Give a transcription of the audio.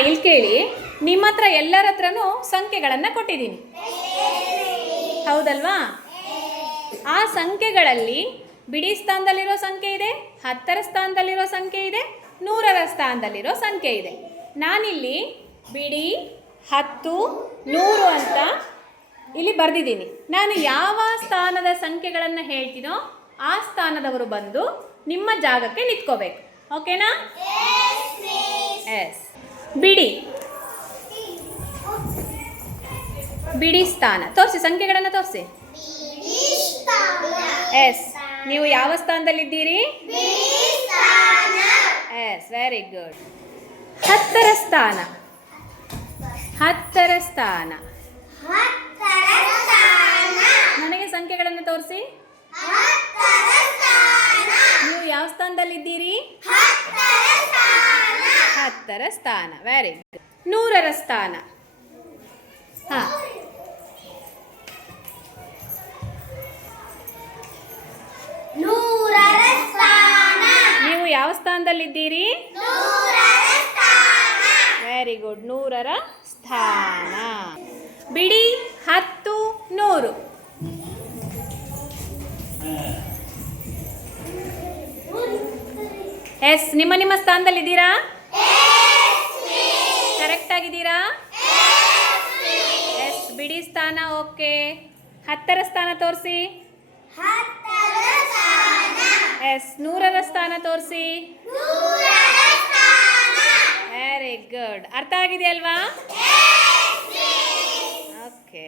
ಇಲ್ಲಿ ಕೇಳಿ ನಿಮ್ಮ ಹತ್ರ ಎಲ್ಲರ ಹತ್ರನೂ ಸಂಖ್ಯೆಗಳನ್ನು ಕೊಟ್ಟಿದ್ದೀನಿ. ಹೌದಲ್ವಾ? ಆ ಸಂಖ್ಯೆಗಳಲ್ಲಿ ಬಿಡಿ ಸ್ಥಾನದಲ್ಲಿರೋ ಸಂಖ್ಯೆ ಇದೆ ಹತ್ತರ ಸ್ಥಾನದಲ್ಲಿರೋ ಸಂಖ್ಯೆ ಇದೆ ನೂರರ ಸ್ಥಾನದಲ್ಲಿರೋ ಸಂಖ್ಯೆ ಇದೆ. ನಾನಿಲ್ಲಿ ಬಿಡಿ ಹತ್ತು ನೂರು ಅಂತ ಇಲ್ಲಿ ಬರೆದಿದ್ದೀನಿ. ನಾನು ಯಾವ ಸ್ಥಾನದ ಸಂಖ್ಯೆಗಳನ್ನು ಹೇಳ್ತೀನೋ ಆ ಸ್ಥಾನದವರು ಬಂದು ನಿಮ್ಮ ಜಾಗಕ್ಕೆ ನಿಂತ್ಕೋಬೇಕು. ಓಕೆನಾ? ಎಸ್ ಬಿಡಿ. ಬಿಡಿ ಸ್ಥಾನ. ತೋರಿಸಿ ಸಂಖ್ಯೆಗಳನ್ನು ತೋರಿಸಿ. ಎಸ್. ನೀವು ಯಾವ ಸ್ಥಾನದಲ್ಲಿದ್ದೀರಿ? Yes very good. ಹತ್ತರ ಸ್ಥಾನ. ಹತ್ತರ ಸ್ಥಾನ. ನನಗೆ ಸಂಖ್ಯೆಗಳನ್ನು ತೋರಿಸಿ. ನೀವು ಯಾವ ಸ್ಥಾನದಲ್ಲಿದ್ದೀರಿ? ಹತ್ತರ ಸ್ಥಾನ. ವೆರಿ ಗುಡ್ ನೂರರ ಸ್ಥಾನ. ಹಾಂ. ನೀವು ಯಾವ ಸ್ಥಾನದಲ್ಲಿದ್ದೀರಿ? ವೆರಿ ಗುಡ್ ನೂರರ ಸ್ಥಾನ. ಬಿಡಿ ಹತ್ತು ನೂರು. ಎಸ್ ನಿಮ್ಮ ನಿಮ್ಮ ಸ್ಥಾನದಲ್ಲಿದ್ದೀರಾ? ಕರೆಕ್ಟ್ ಆಗಿದ್ದೀರಾ ಎಸ್ ಬಿಡಿ ಸ್ಥಾನ ಓಕೆ. ಹತ್ತರ ಸ್ಥಾನ ತೋರಿಸಿ. ಎಸ್ ನೂರರ ಸ್ಥಾನ ತೋರಿಸಿ. ವೆರಿ ಗುಡ್ ಅರ್ಥ ಆಗಿದೆಯಲ್ವಾ? ಓಕೆ